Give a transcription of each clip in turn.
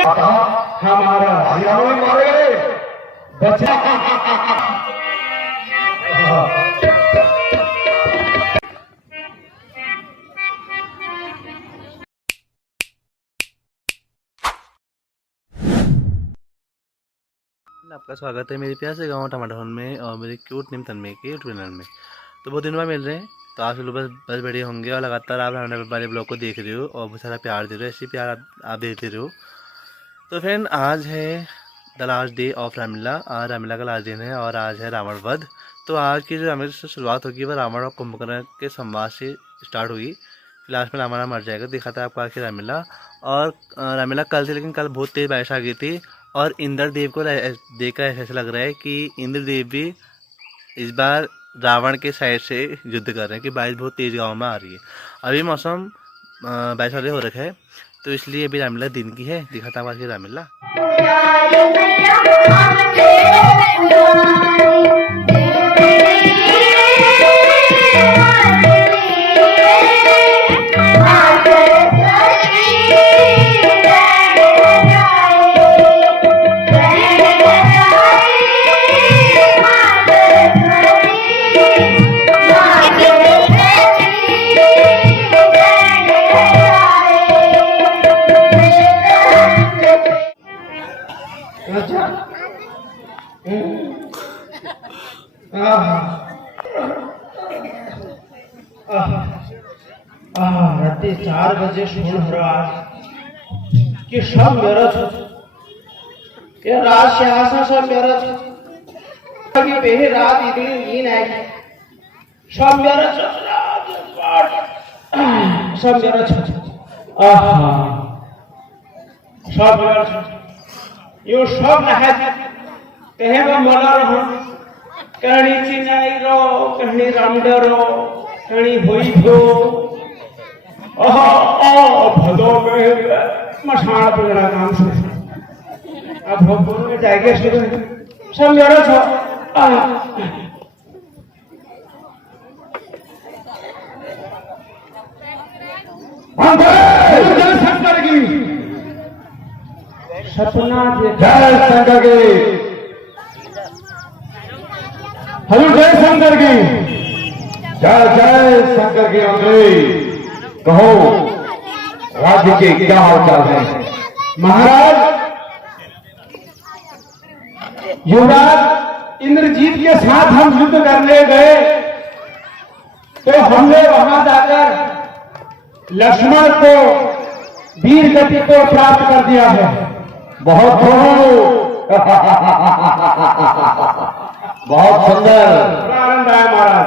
हमारा मारे बच्चा आपका स्वागत है मेरे प्यार से गाँव टमाटर में और मेरे क्यूट नेम तन्मय के यूट्यूब चैनल में। तो बहुत दिन बाद मिल रहे हैं, तो आप लोग बस बढ़िया होंगे और लगातार आप हमारे ब्लॉग को देख रहे हो और बहुत सारा प्यार दे रहे हो। ऐसे प्यार आप देते रहो। तो फ्रेंड, आज है the last day of Ramlila और रामलीला का लास्ट दिन है और आज है रावण वध। तो आज की जो रामायण से शुरुआत होगी वह रावण और कुंभकर्ण के संवाद से स्टार्ट हुई। लास्ट में रावण मर जाएगा, दिखा था आपको आज की रामलीला। और रामलीला कल थी, लेकिन कल बहुत तेज़ बारिश आ गई थी और इंद्रदेव को देखकर ऐसा लग रहा है कि इंद्रदेव भी इस बार रावण के साइड से युद्ध कर रहे हैं कि बारिश बहुत तेज़ गांव में आ रही है। अभी मौसम बारिश वाले हो रखा है, तो इसलिए अभी रामलीला दिन की है। दिखाता हूँ आज की रामलीला। रात्रि 4 बजे सुन रहा कि सब मेरा ये रात से आशा सब मेरा अभी पहले रात इतनी नींद आई, सब मेरा सब मेरा सब मेरा यो सब नहा कहे वो मला रहो कहानी चिनाई रो कहानी रामडरो कहानी होई भो भदो में मसाण पड़ा काम से अब भोजपुर में जाएंगे शुरू सब मेरा छो शंकर की सपना जय शंकर की हजूर जय शंकर की जय शंकर की। अंग्रेज कहो राज्य के क्या हाल चाल है? महाराज, युवराज इंद्रजीत के साथ हम युद्ध करने गए तो हमने वहां जाकर लक्ष्मण को वीर गति को प्राप्त कर दिया है। बहुत बहुत सुंदर आनंद आया महाराज।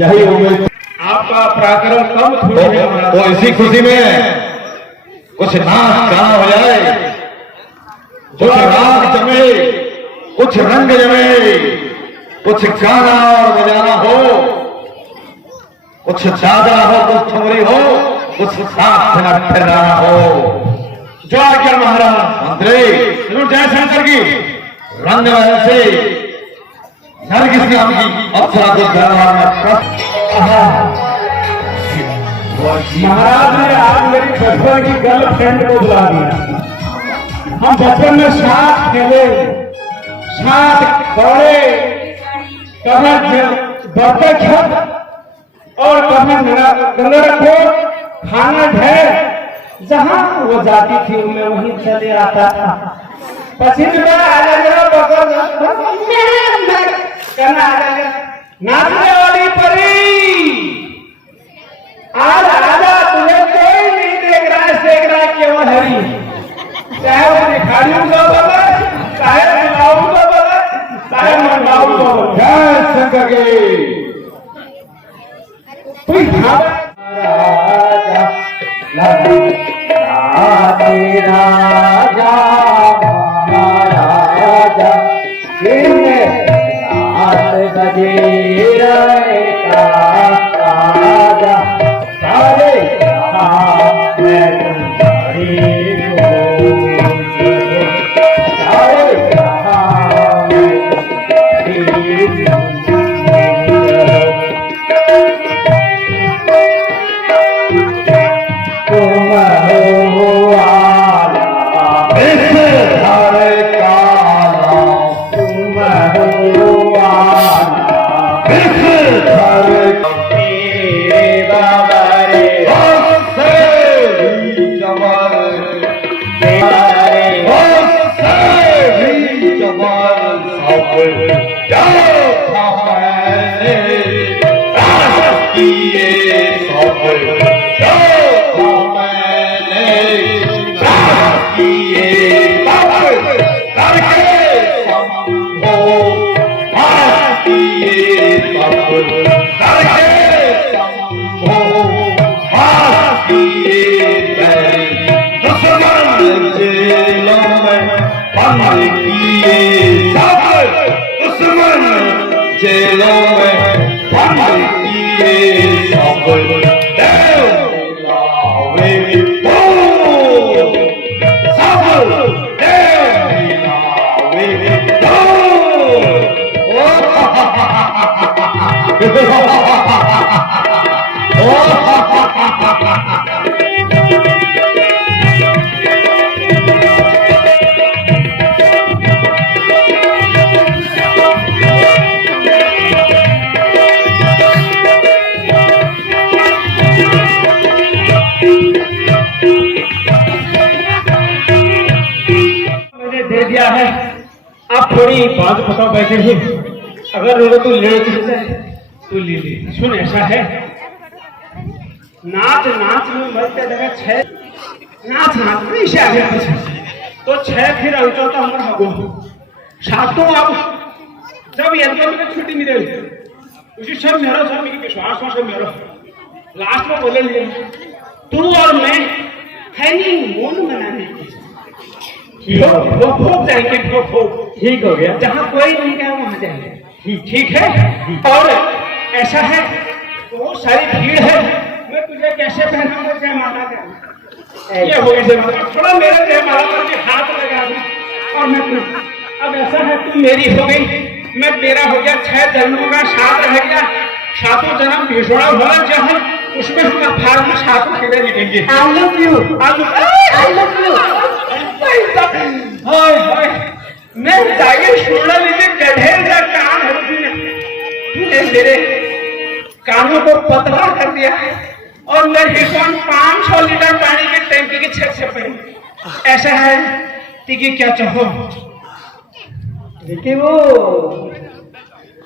यही उम्मीद आपका पराक्रम कम थोड़ी है तो इसी खुशी में कुछ नाच गाना हो जाए, कुछ राग जमे, कुछ रंग जमे, कुछ गाना और बजाना हो, कुछ दादा हो, कुछ ठुमरी हो, कुछ साथ ठहराना हो। जो आज्ञा महाराज। मंत्री जय शंकर की रंग से नरगिस नाम की अप्सरा को महाराज ने आज मेरी बचपन की गर्लफ्रेंड को बुला दिया। हम बचपन में साथ खेले, साथ दौड़े, कभी बर्तन छत और कभी को खाना ढेर, जहां वो जाती थी मैं वहीं चले आता था। पसीने में नाचने वाली परी आज आजा, तुझे कोई नहीं देख रहा है, देख रहा है केवल हरी। चाहे वो भिखारियों को बोले, चाहे महिलाओं को बोले, चाहे महिलाओं को बोले। जय शंकर की राजा महाराजा जो था मैंने रास किए सब, जो था मैंने रास किए सब, करके समझो रास किए सब, करके समझो रास किए मेरे दुश्मन जेलों में बंद किए सब, दुश्मन जेलों में बंद किए सब, देव मिलावे तो सब, देव मिलावे तो दे दिया है। आप थोड़ी बात बताओ बैठे ही, अगर लोगों को लेना चाहिए तो ले ले। सुन, ऐसा है नाच नाच में मरते जगह छह नाच नाच में इसे आगे पीछे तो छह फिर अंचल तो हमारा हगो सातों अब जब यंत्र में छुट्टी मिले उसी सब मेरा सब मेरी विश्वास में सब मेरा लास्ट में बोले लिए तू और मैं हनीमून मनाने खूब जाएंगे, खूब ठीक हो गया। जहाँ कोई नहीं गया वहां जाएंगे, ठीक है। और ऐसा है बहुत सारी भीड़ है, मैं तुझे कैसे पहनाऊंगा जय माता का, ये हो गया थोड़ा मेरे जय माता करके हाथ लगा दूं और मैं अब ऐसा है तू मेरी हो गई, मैं तेरा हो गया, 6 जन्मों का साथ रह गया, 7वां जन्म भिड़ोड़ा हुआ जहाँ उसमें हम फार्म में 7 फेरे निकलेंगे। I love you, I love you। हाय हाय मैं जाके छोड़ा लीजिए गधेर का कान है तूने मेरे कानों को पतला कर दिया और मेरे 500 लीटर पानी की टैंकी की छत से पड़ी। ऐसा है कि क्या चाहो देखिए वो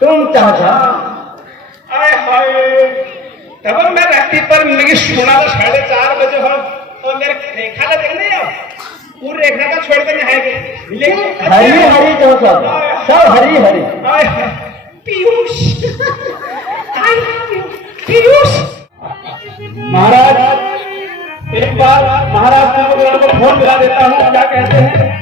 तुम चाहता आए हाय तब मैं रात्रि पर मेरी सोना तो 4:30 बजे हो और मेरे रेखा का देखने आओ पूरी रेखा का छोड़ कर नहाएंगे हरी हरी तो सब हरी हरी पीयूष पीयूष। महाराज एक बार महाराज को फोन मिला देता हूँ, क्या कहते हैं?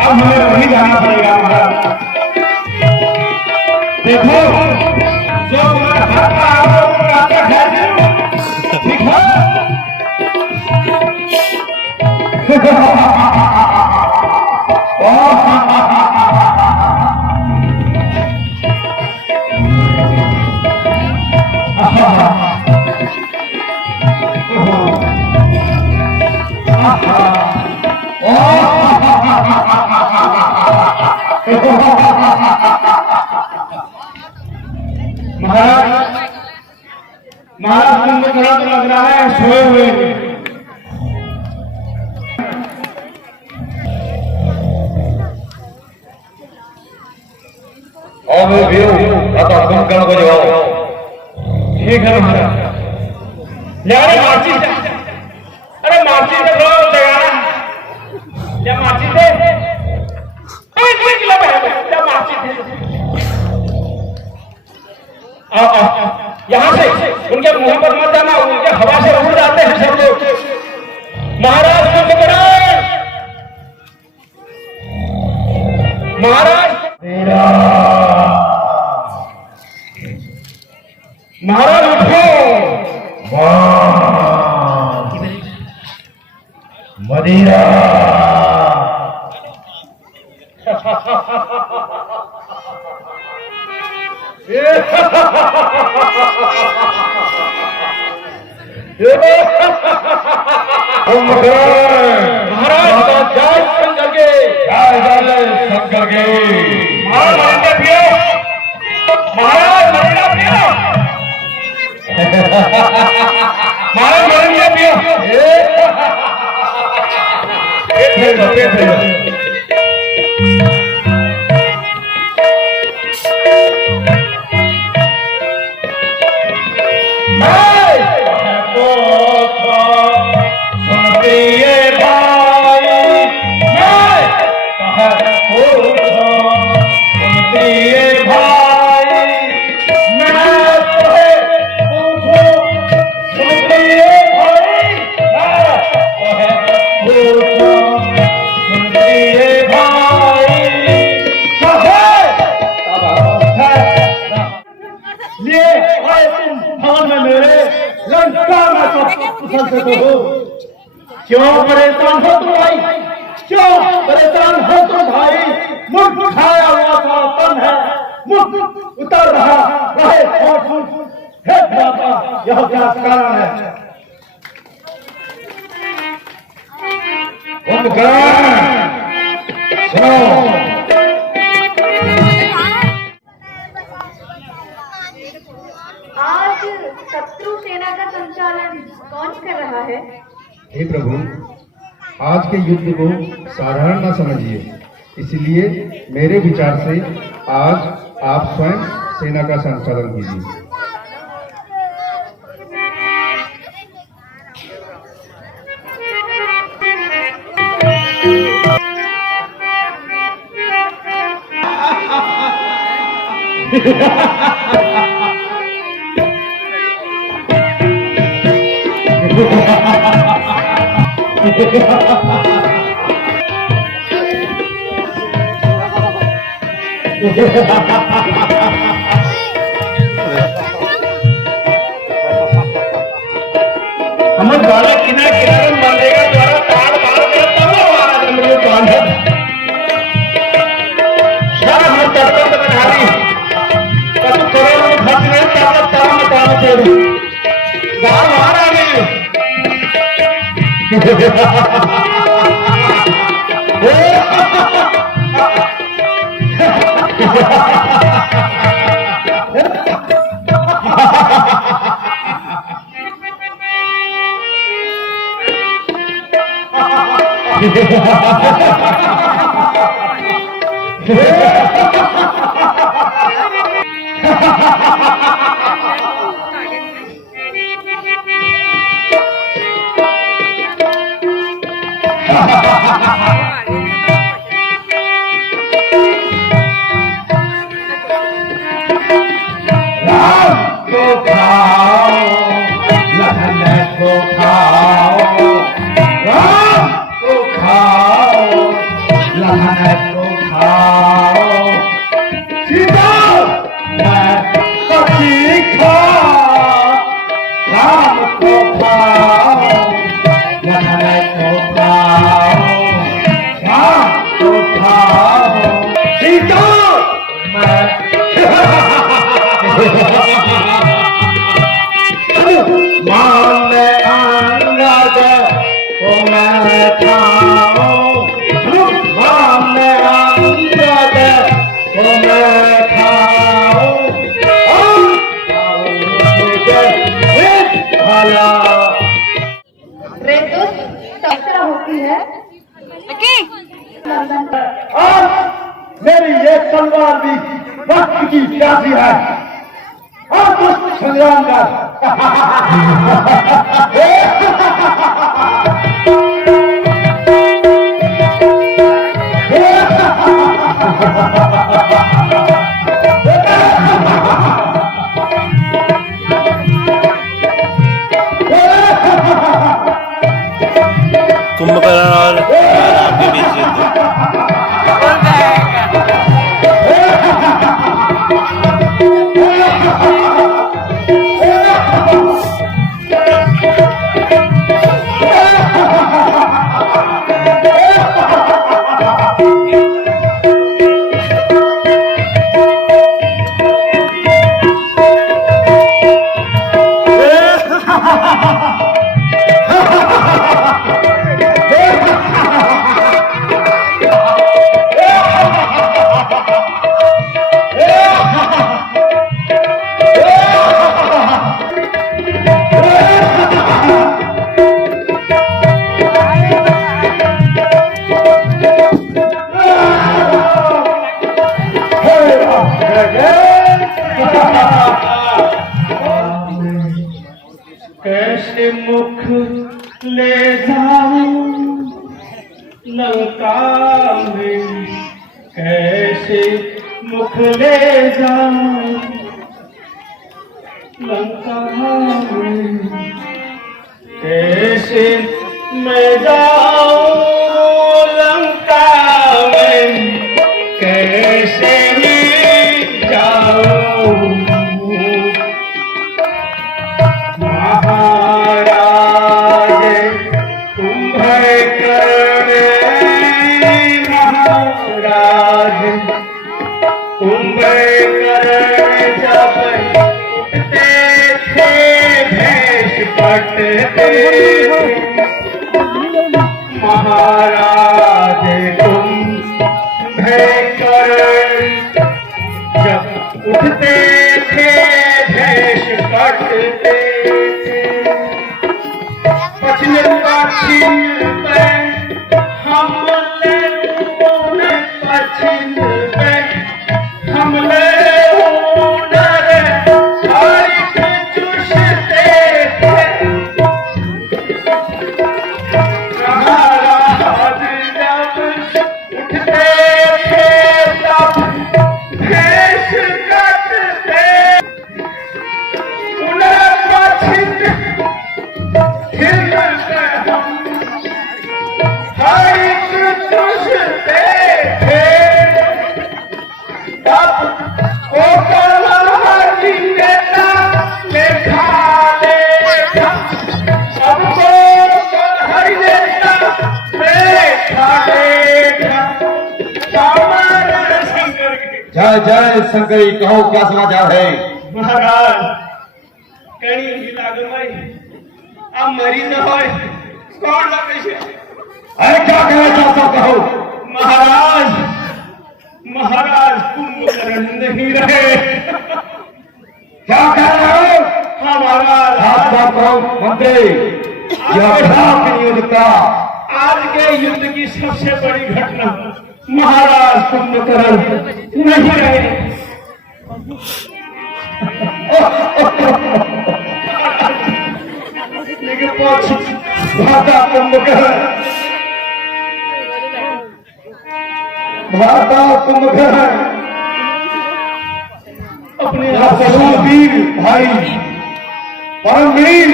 अब हमें वही जाना पड़ेगा महाराज। देखो जो तुम्हारा हाथ का आओ आपका घर ठीक है। महाराज तुमने थोड़ा तो लग रहा है सोए हुए। ठीक है महाराज। अरे माचिस जगाना यहाँ से उनके मुंह पर मत जाना, उनके हवा से उड़ जाते हैं सब लोग। महाराज महाराज महाराज जय शंकर के जय शंकर के महाराज मरेंगे पियो महाराज मरेंगे पियो क्यों परेशान हो तुम भाई? क्यों परेशान हो तुम भाई? मुख खाया हुआ सा तन है, मुख उतर रहा रहे हे भ्राता, यह क्या कारण है? सुनो आज शत्रु सेना का संचालन कौन कर रहा है? हे प्रभु, आज के युद्ध को साधारण न समझिए, इसलिए मेरे विचार से आज आप स्वयं सेना का संचालन कीजिए। हमें द्वारा किनारे किनारे मारेगा, द्वारा ताड़ मार के तब हमारा जन्म कौन है? शाह हम तत्व बिहारी कतु करोड़ में खर्च में ताकत तारा में तारा तेरी बाहर बाहर आ गई। और मेरी ये तलवार भी वक्त की प्यासी है और कुछ संग्राम कर कुंभकर्ण और आपके बीच युद्ध। में कैसे मुख ले जाऊं लंका में कैसे मैं जाऊं लंका में कैसे मैं जाऊं महाराज कुंभकर्ण महाराज कुंभकर्ण जब उठते थे भेष पटते महाराज कुंभकर्ण जब उठते थे भेष पटते पछिन पछिन पे हमले पछिन पे हमले चूसते थे महाराज जब उठते थे तब भेष कटते उन्हें पछिन जय जय शंकरी, कहो क्या समाचार है। महाराज कहीं भी लागे भाई अब मरीज होए कौन ना कैसे अरे क्या कहना चाहता हो, कहो। महाराज महाराज कुंभकर्ण नहीं रहे। क्या कह रहे हो। हाँ महाराज बात बात कहो मंत्री, यह भयानक युद्ध का आज के युद्ध की सबसे बड़ी घटना महाराज कुंभकर्ण नहीं रहे। लेकिन भाता कुंभकर्ण, भाता कुंभकर्ण अपने वीर भाई परमवीर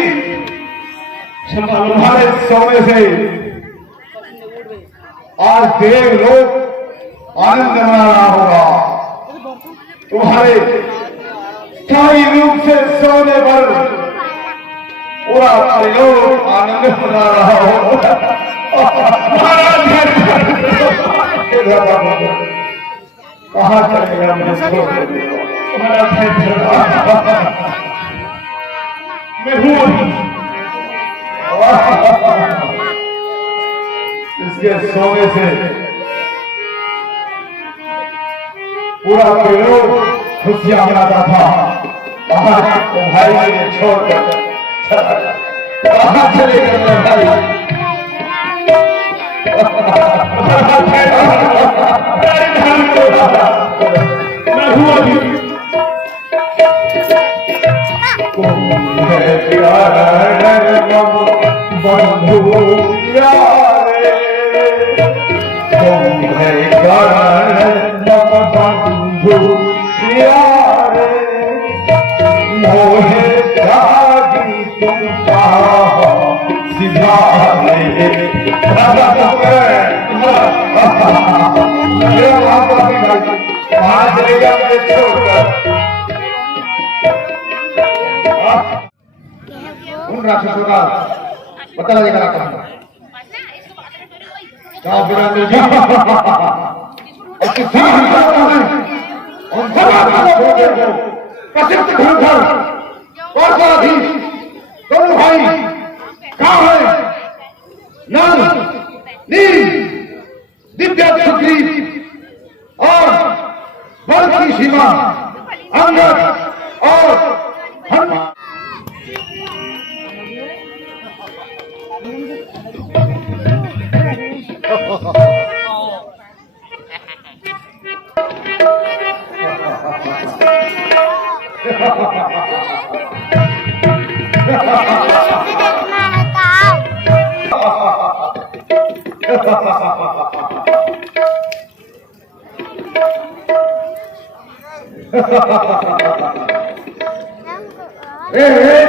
तुम्हारे सोने से आज देव लोग आनंद मना रहा होगा। तुम्हारे स्थायी रूप से सोने पर पूरा परिलोक आनंद मना रहा होगा। कहाँ चलेगा मुझको, मैं हूँ इसके सोने से पूरा परिलोक खुशियां मनाता था। आज भाई ने छोड़कर कहाँ चले गए भाई। मैं हूँ अभी बंधु यारे, तुम है बंधु यारे, मोहे जागी तुम कहा सिधारे। वहां चलेगा मुझे छोड़कर। उन राक्षसों का पता लगेगा कहाँ। जाओ वीरांगना जी, और किसी भी उन सब राक्षसों को प्रसिद्ध धनुधर कौशलाधीश दोनों भाई कहाँ है। नल नील दिव्या सुग्रीव और बल की सीमा अंगद और हनुमान।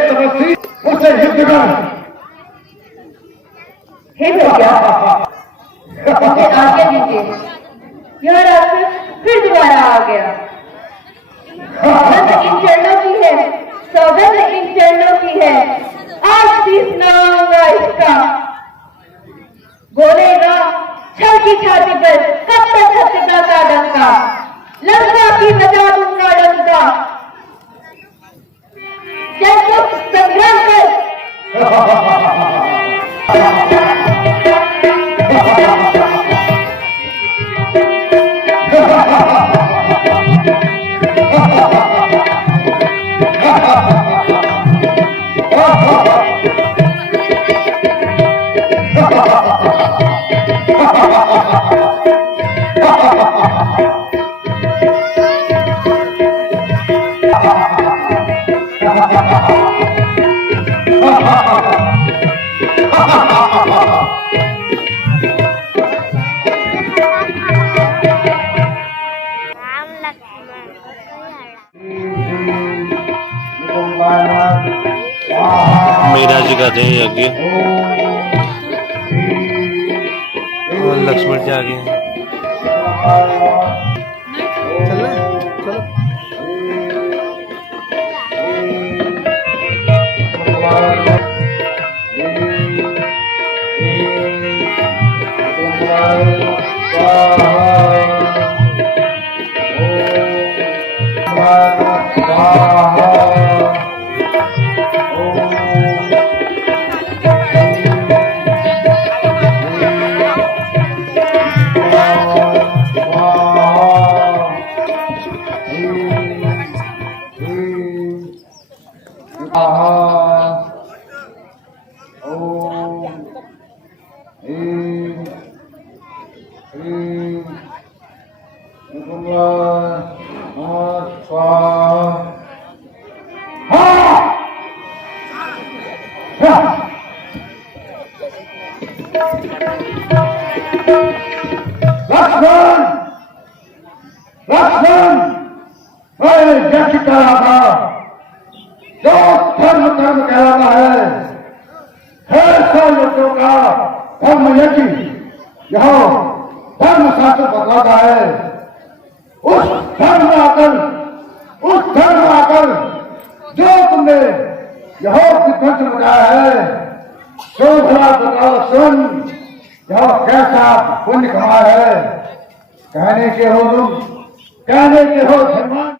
तपस्वी मुझसे युद्ध कर। हे भैया, मुझे आज्ञा दीजिए। यह राक्षस फिर दोबारा आ गया। सौगंध इन चरणों की है, सौगंध इन चरणों की है, आज भी सुनाऊंगा इसका। बोलेगा छल की छाती पर कब तक हत्या का डंका, लंका की बजा दूंगा डंका। जब तुम संग्राम कर मीरा जी कर रहे हैं यज्ञ और लक्ष्मण जी आगे हैं। चल रहे हैं? चलो। लक्ष्मण, लक्ष्मण, मैं यज्ञ कर रहा था जो धर्म कर्म कहलाता है सौ यज्ञों का धर्म यज्ञ। यह धर्म शास्त्र बतलाता है। उस धर्म आकर जो तुमने यह विध्वंस बनाया है, सो भला बताओ सुन, यह कैसा पुण्य कमाया है। कहने के हो तुम, कहने के हो धर्मान।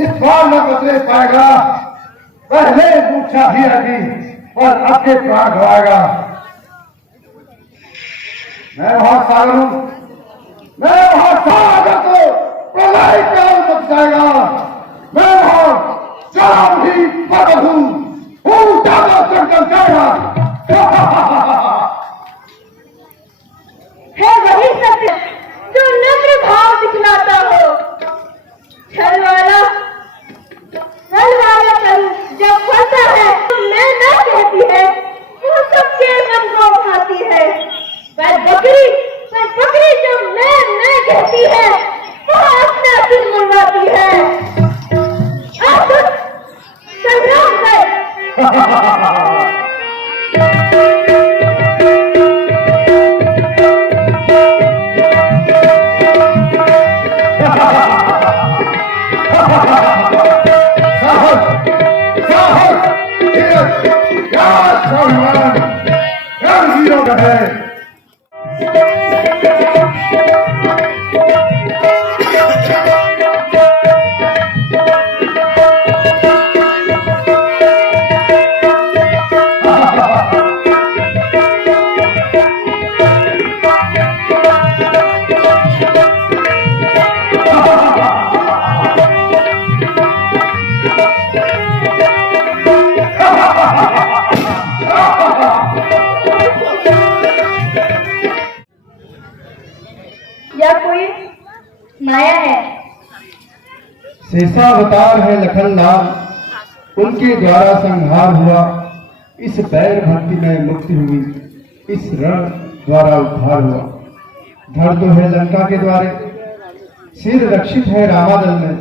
इस बार न बदले पाएगा। पहले मूर्छा भी आएगी और अब के प्राण गवाएगा। मैं वहां सागर हूं, मैं वहां सागर को प्रलय काल मच जाएगा। मैं वहां चरम ही पर्वत हूं ज्यादा चढ़कर जाएगा। है वही सत्य जो नम्र भाव दिखलाता हो। छल वाला करूं जब फंसा है तो मैं ना कहती है, वो सबके मन को उठाती है। पर बकरी जब मैं कहती है वो अपना सिर मुड़वाती है। अब संग्राम कर। स्वाभिमान हर वीरों का है। यह कोई माया है। शेषावतार है लखनलाल, उनके द्वारा संहार हुआ, इस बैर भक्ति में मुक्ति हुई, इस रण द्वारा उद्धार हुआ। धड़ तो है लंका के द्वारे, सिर रक्षित है रामादल में,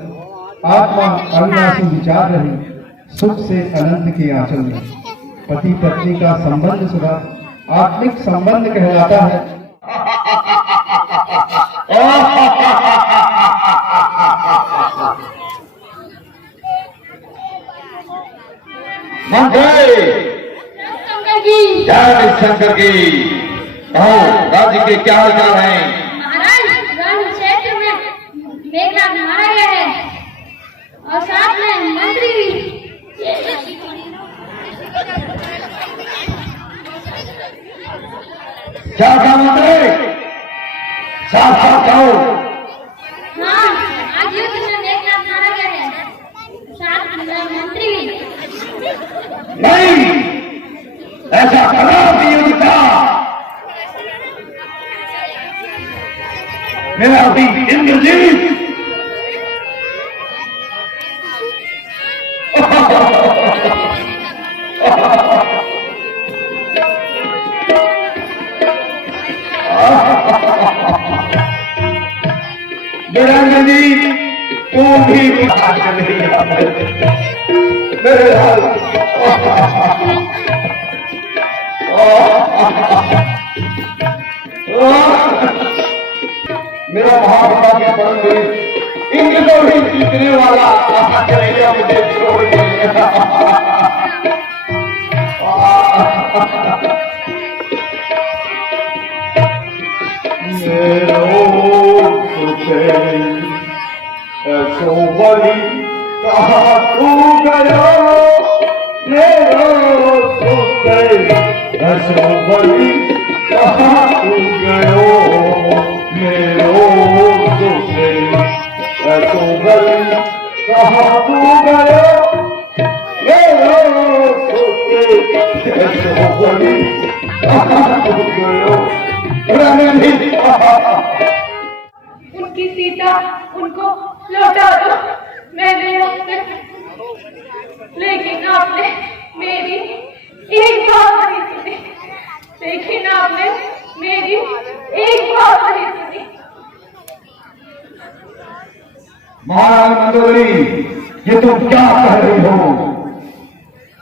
आत्मा अविनाशी विचार रही, सुख से अनंत के आंचल में। पति पत्नी का संबंध सुधा आत्मिक संबंध कहलाता है। शंकर की जय शंकर की। कहो राज्य के क्या हाल हैं? महाराज, रण क्षेत्र में मेघनाथ मारा गया है और साथ में मंत्री भी। क्या कहा मंत्री? साफ साफ कहो। हाँ, आज युद्ध में मेघनाथ मारा गया है, साथ में मंत्री भी। नहीं, ऐसा खराब युद्ध था। मेरा भी इंद्रजीत जी तू भी मेरे हाल मेरा महापिता के परम वीर इंद्र को ही जीतने वाला चलेगा मुझे ऐसो बलि कहा तू गयो मेरो सुते ऐसो बलि कहा तू गयो मेरो सुते ऐसो बलि कहा तू गयो मेरो सुते ऐसो बलि कहा तू गयो। उनकी सीता उनको लौटा दो, मैंने आपसे, लेकिन आपने मेरी एक बात नहीं सुनी, लेकिन आपने मेरी एक बात नहीं सुनी। महाराज मंदोदरी, ये तुम क्या कह रही हो?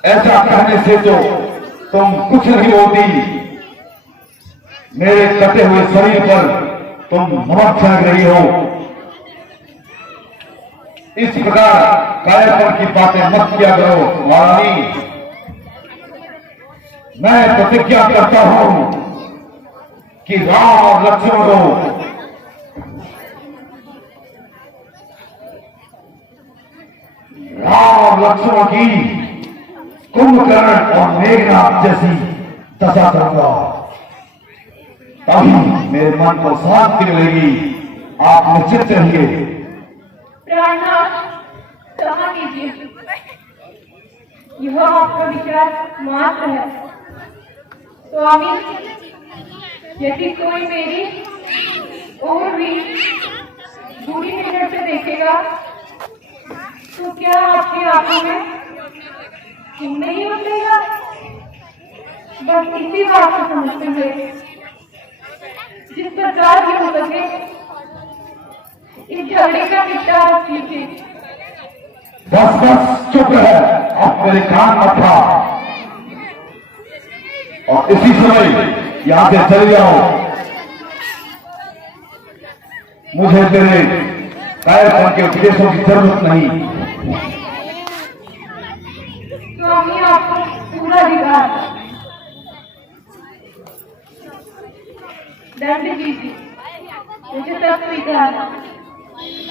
ऐसा कहने से तो तुम कुछ नहीं होती। मेरे कटे हुए शरीर पर तुम नमक छाग रही हो। इस प्रकार कायरपन की बातें मत किया करो महारानी। मैं प्रतिज्ञा करता हूं कि राम और लक्ष्मण को राम और लक्ष्मण की कुंभकर्ण और मेघनाथ जैसी दशा करूंगा, तभी मेरे मन को शांति मिलेगी। आप निश्चित रहिए। प्राणनाथ, क्षमा कीजिए, यह आपका विचार मात्र है। स्वामी, यदि कोई मेरी और भी बुरी नजर से देखेगा तो क्या आपकी आंखों में खून नहीं उतरेगा? बस इसी बात को समझते हुए जिस प्रकार की हो सके इस झगड़े का निपटारा कीजिए। बस बस चुप है, अब मेरे कान मत था और इसी समय यहां से चले जाओ। मुझे तेरे कायरपन के उपदेशों की जरूरत नहीं। स्वामी, आपको पूरा अधिकार किया था,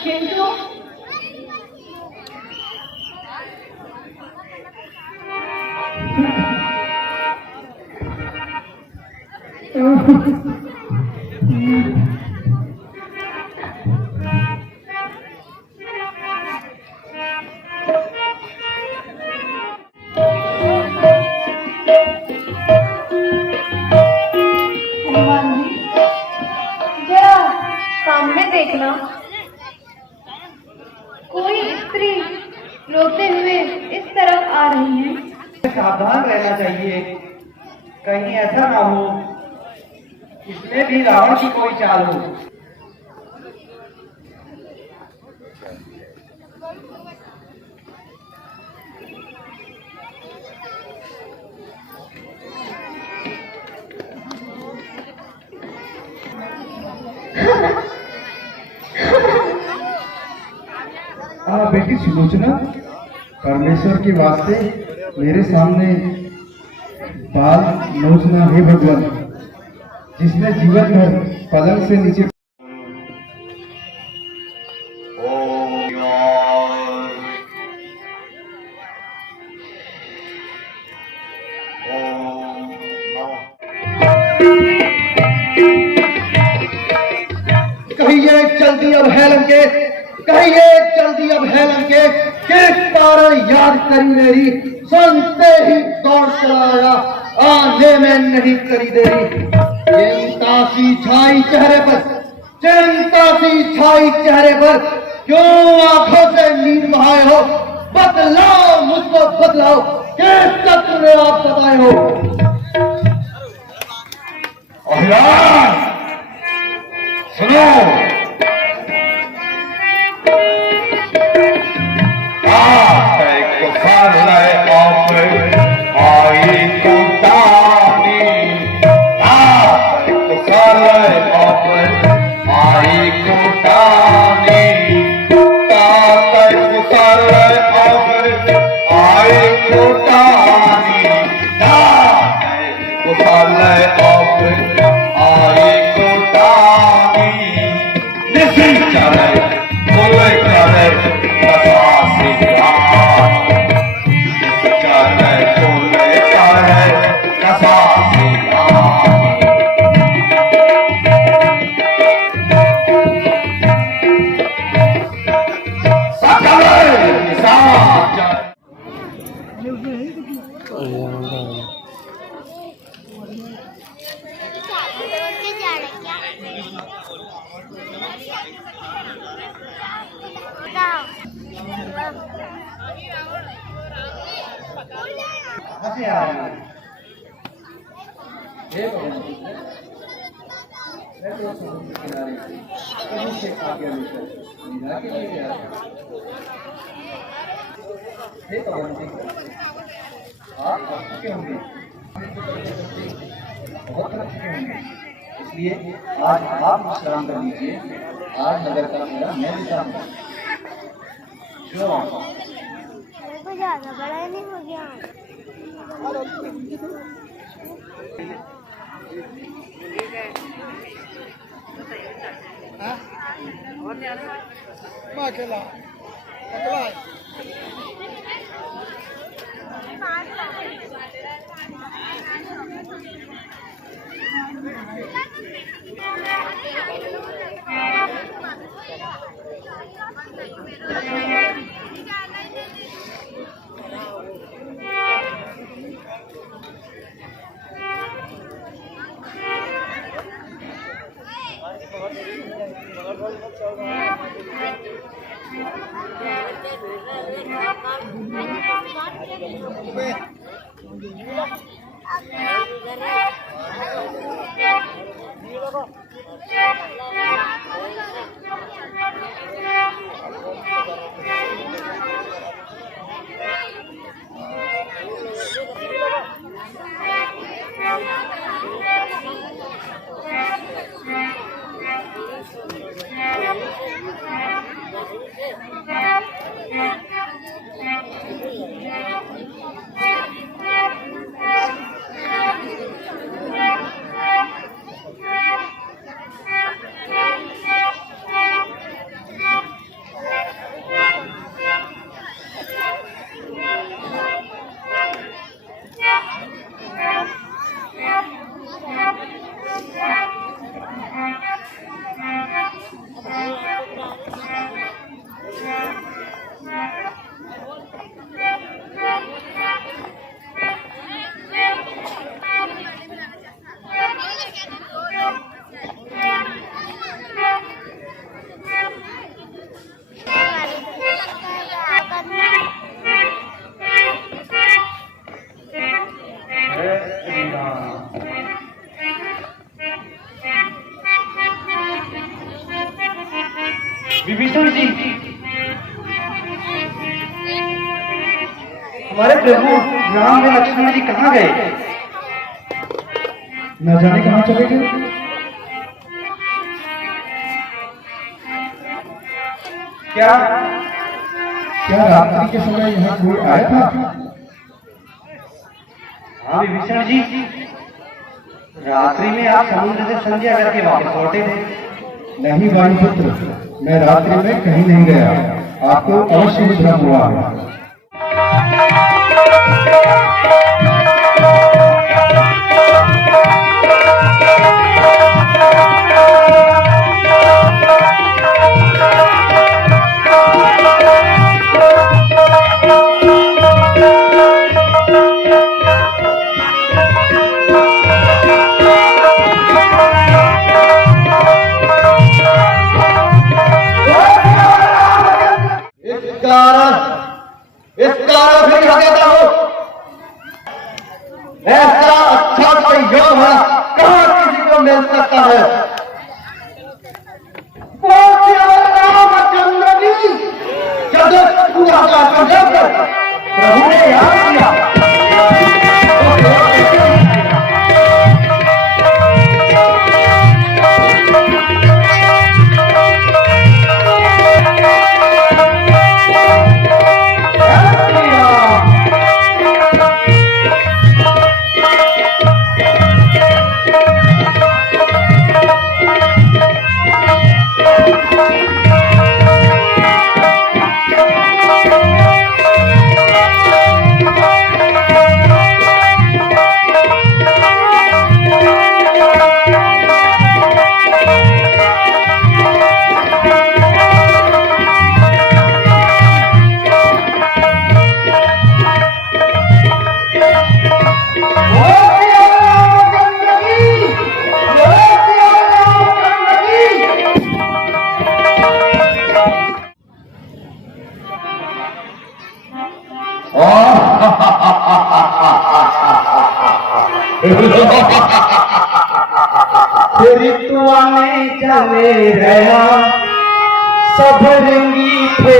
किंतु हनुमान जी, जरा सामने देखना, कोई स्त्री रोते हुए इस तरफ आ रही है। सावधान रहना चाहिए, कहीं ऐसा ना हो इसमें भी रावण की कोई चाल हो। बेटी सुलोचना, परमेश्वर के वास्ते मेरे सामने बाल नोचना है भगवान, जिसने जीवन भर पलंग से नीचे कहिए जल्दी अब है लंकेश, कहिए जल्दी अब है लंकेश, किस कारण याद करी मेरी, सुनते ही दौड़ चला आया, आने में नहीं करी देरी। चिंता सी छाई चेहरे पर, चिंता सी छाई चेहरे पर, क्यों आंखों से नींद बहाए हो, बतलाओ मुझको बतलाओ, किस तत्व ने आप बताए हो। अहिरान सुनो, कहाँ से आ रही है? हे भगवान, मैं तो समुद्र किनारे कहीं से आगे लेकर मीरा के लिए गया था। हे भगवान जी, आप थक चुके होंगे, बहुत थक चुके होंगे, इसलिए आज आप विश्राम कर लीजिए। आज नगर का मेरा मैं विश्राम करूँ। मेरे को ज्यादा बड़ा नहीं हो गया। हमारे प्रभु राम व लक्ष्मण जी कहाँ गए? न जाने कहाँ चले गए। क्या क्या रात्रि के समय यहाँ कोई आया था? हाँ विभीषण जी, रात्रि में आप समुद्र से संध्या करके वापस लौटे थे। नहीं वायुपुत्र, मैं रात्रि में कहीं नहीं गया। आपको अवश्य ही भ्रम हुआ है। इस कारण फिर कहता हूं, ऐसा अच्छा कोई योग है कहां किसी को मिल सकता है? रामचंद्र जी, जब पूरा का प्रभु ने याद किया ऋतुआ में चले रहा सब रंगी थे,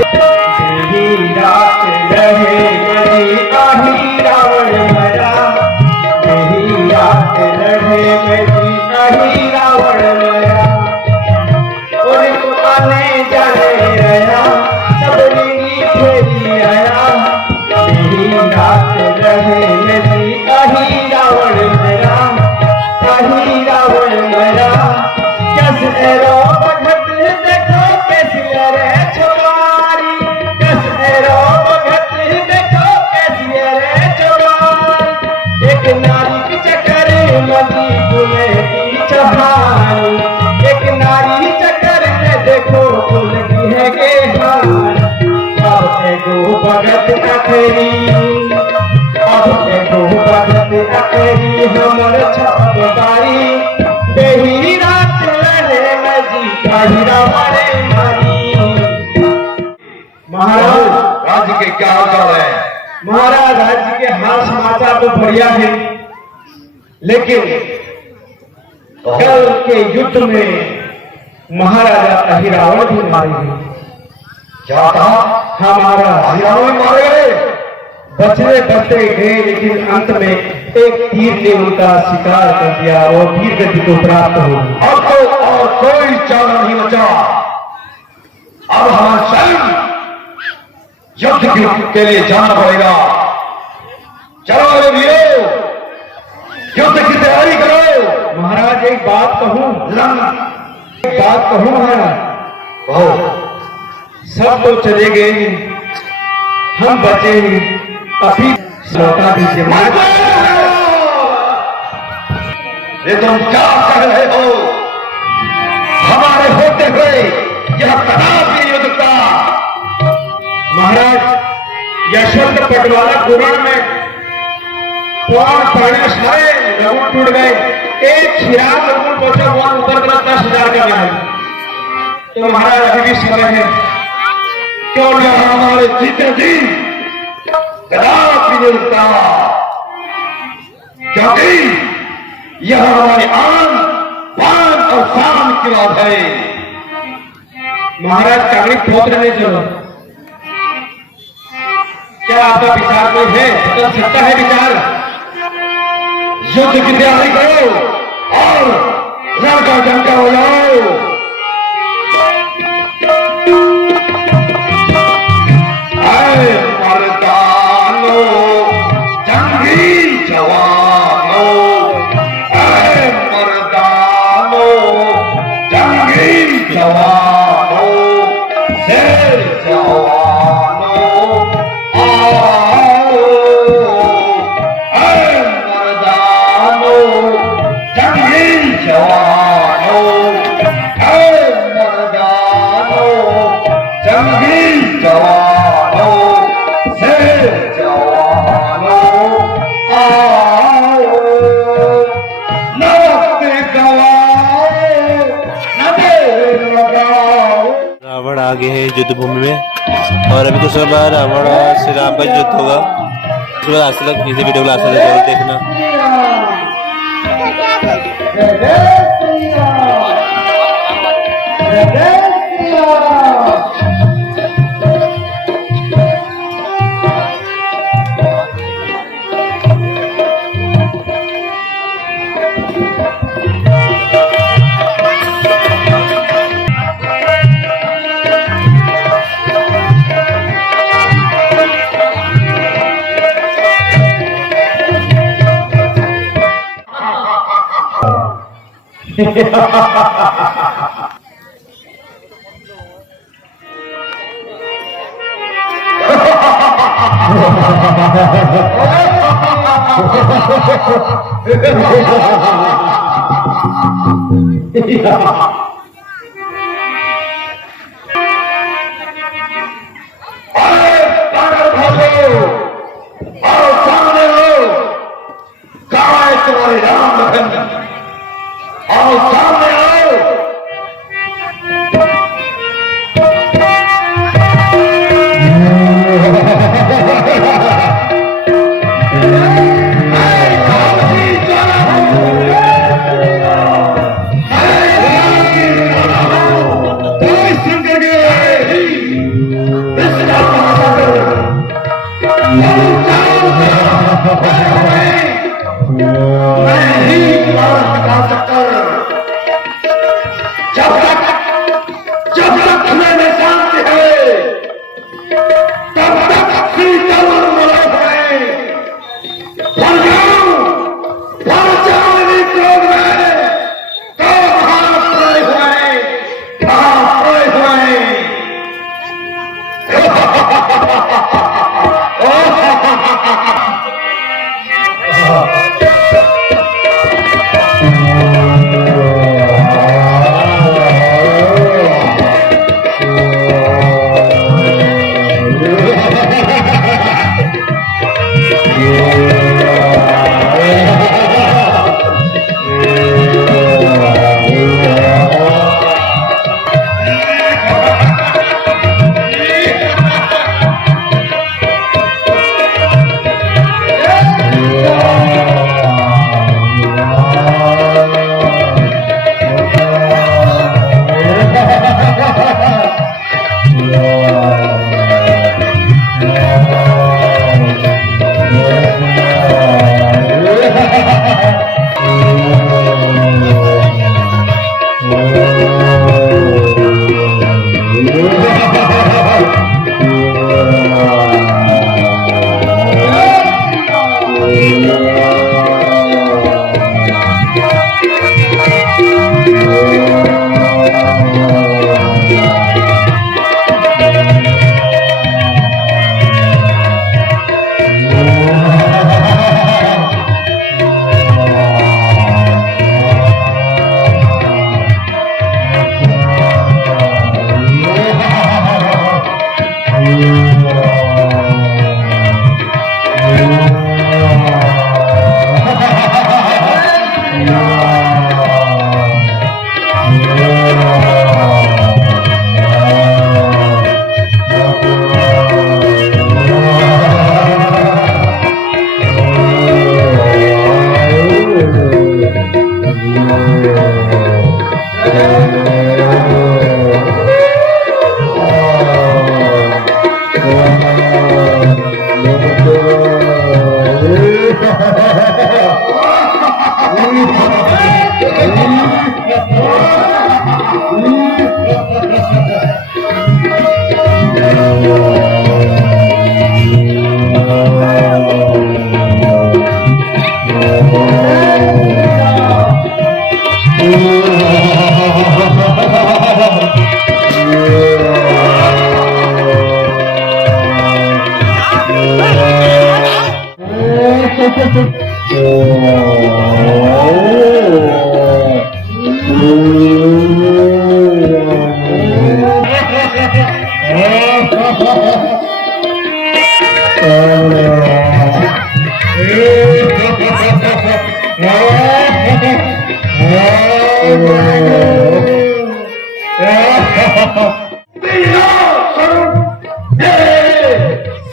मेरी रात रहे मेरी आही रावण मरा, मेरी रात रहे मेरी आही रावण मरा। ऋतुआ में चले रहा सब रंगी फेरी आया, मेरी रात रहे मेरी आही रावण मरा, आही रावण मरा। कसरो भगत देखो कैसी रे छुआरी, कसरो भगत देखो कैसी रे छुआरी। एक नारी के चक्कर मदी गुले की चहानी, एक नारी चक्कर में देखो गुलती है के हार। अब एगो भगत अखरी, अब एगो भगत अखरी हमर छपबारी, बेही रात लड़े में जी काहिरा मारे मारी। महाराज राज्य के क्या हाल है? महाराज राज्य के हाल समाचार तो बढ़िया है, लेकिन कल के युद्ध में महाराजा अहिरावण भी मारे गए। क्या कहा? हमारा अहिरावण मारे गए? बचने बचते गए, लेकिन अंत में एक तीर ने उनका शिकार कर दिया और वीर गति को प्राप्त हो गई। अब तो और कोई चारा नहीं बचा। अब हमारा सैन्य युद्ध के लिए जाना पड़ेगा। चलो रे वीरों, युद्ध की तैयारी करो। महाराज एक बात कहूं, एक बात कहूं महाराज, सब तो चले गए, हम बचे अभी लौटा दीजिए। ये तुम क्या कर रहे हो? हमारे होते हुए यह कदापि युद्ध का। महाराज यशवंत पटवाला पुराण में पुराण पढ़ने सारे लघु टूट गए, एक चिराग लघु बचा हुआ ऊपर तरफ 10,000 का है। तो महाराज अभी भी समय है, क्यों न हमारे जीते जी कदापि युद्ध का, क्योंकि यह हमारी आन पान और शान की बात है। महाराज कांग्रेस पहुंच रहे जो क्या आपका विचार कोई है? बदल सकता है विचार? युद्ध की तैयारी करो और लड़का जंगा हो जाओ। आए मर्दानो जंगी जवानो, आए मर्दानो जंगी जवानो, शेर जवानो आओ। आए मर्दानो जंगी जवानो, आए मर्दानो जंगी जवानो, शेर जवानो आओ। न वक्त गवाओ न देर लगाओ। रावण आगे है युद्ध भूमि में और अभी कुछ समय बाद रावण और श्री राम का युद्ध होगा। उसके बाद आज तक इसे वीडियो को लास्ट तक जरूर देखना। जय जय श्री राम, जय जय श्री राम। पागल भागो, आओ सामने आओ, कहाँ है तुम्हारे राम लखन? आओ सामने आओ। जब तक हमें में शांति है तब तक शीतल और मलक है। भर जाओ मेरी क्रोध में, तो वहां पड़े हुए, वहां पड़े हुए।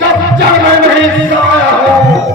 सब जग में नहीं आया हूँ।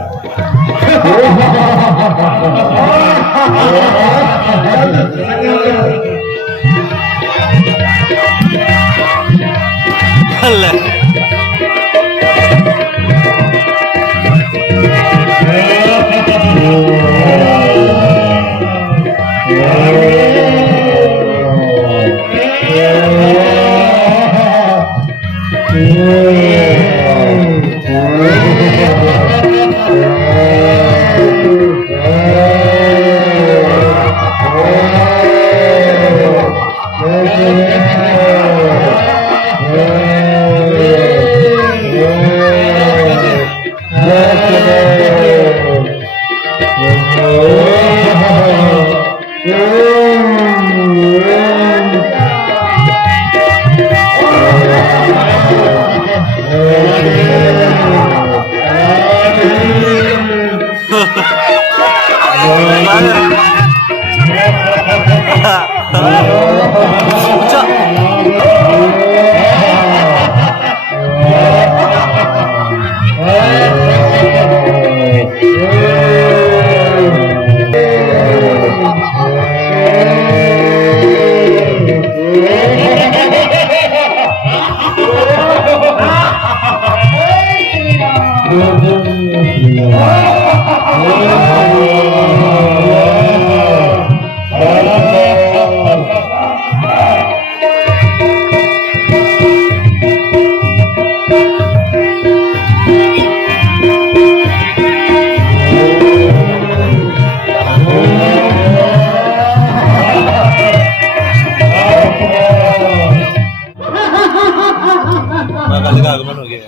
गाली का आगमन हो गया।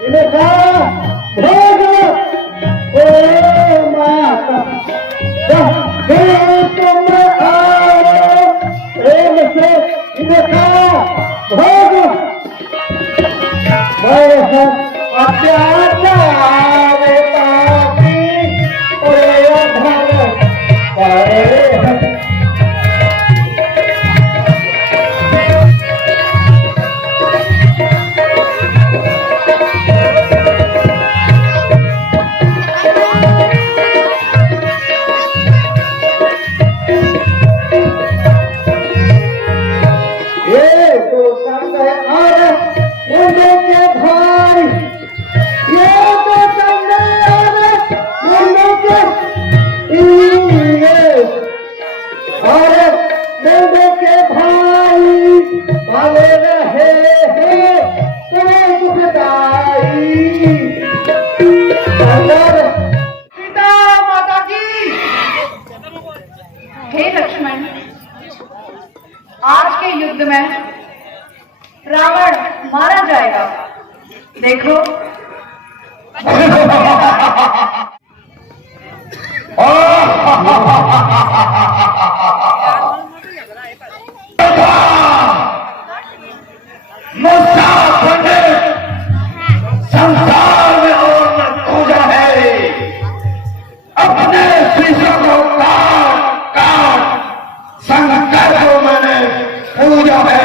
इन्हें कहा भोग ओ माता तुम आओ प्रेम से इन्हें कहा भोग अत्याचार पापी हे लक्ष्मण, आज के युद्ध में रावण मारा जाएगा। देखो संसार में और न पूजा है, अपने शीशों को काट काट संकट को मैंने पूजा है।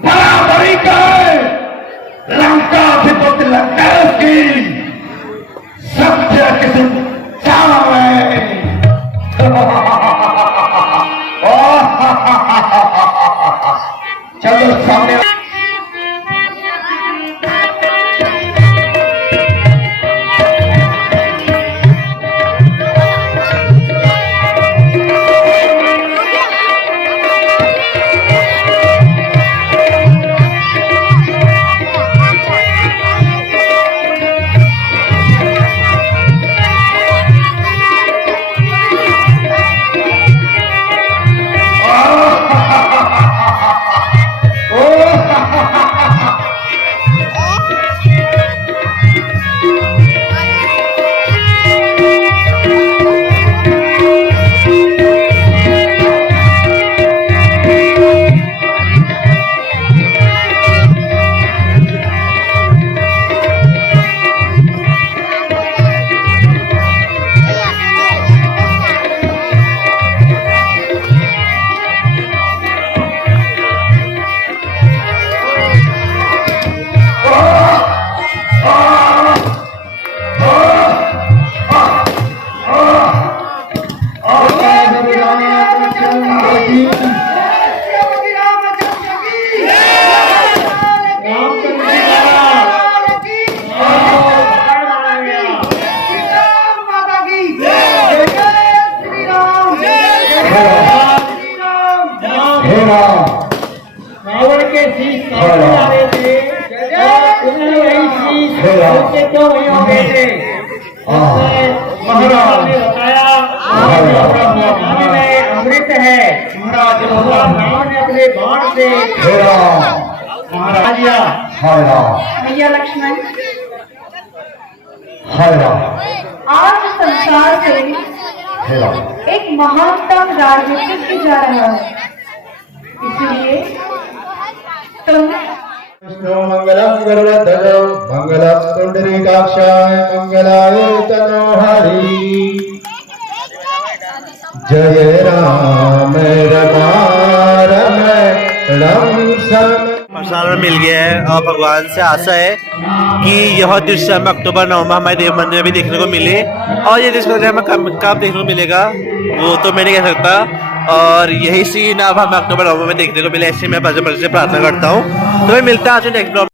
बराबरी कर लंका अधिपति लंकेश की सत्य किस्म चलो सामने रावण के शीश काटे जा रहे थे, उन्होंने वही शीश उनके तो वही हो गए थे। महाराज ने बताया में अमृत है। महाराज रावण ने अपने बाण से महाराज भैया लक्ष्मण, आज संसार से एक महानतम राजनीतिक जा रहा है, इसलिए तुम मंगलम गरुड़ध्वजो मंगलम पुंडरीकाक्षाय मंगलाय तनोहरि। जय राम रम प्रसाद में मिल गया है और भगवान से आशा है कि यह दृश्य हमें अक्टूबर 9 में हमारे देव मंदिर में भी देखने को मिले। और ये दृश्य हमें कब देखने को मिलेगा वो तो मैं नहीं कह सकता। और यही सीन अब हमें अक्टूबर 9 में देखने को मिले, ऐसे मैं भजन से प्रार्थना करता हूँ। तो मैं मिलता हूँ नेक्स्ट ब्लॉग।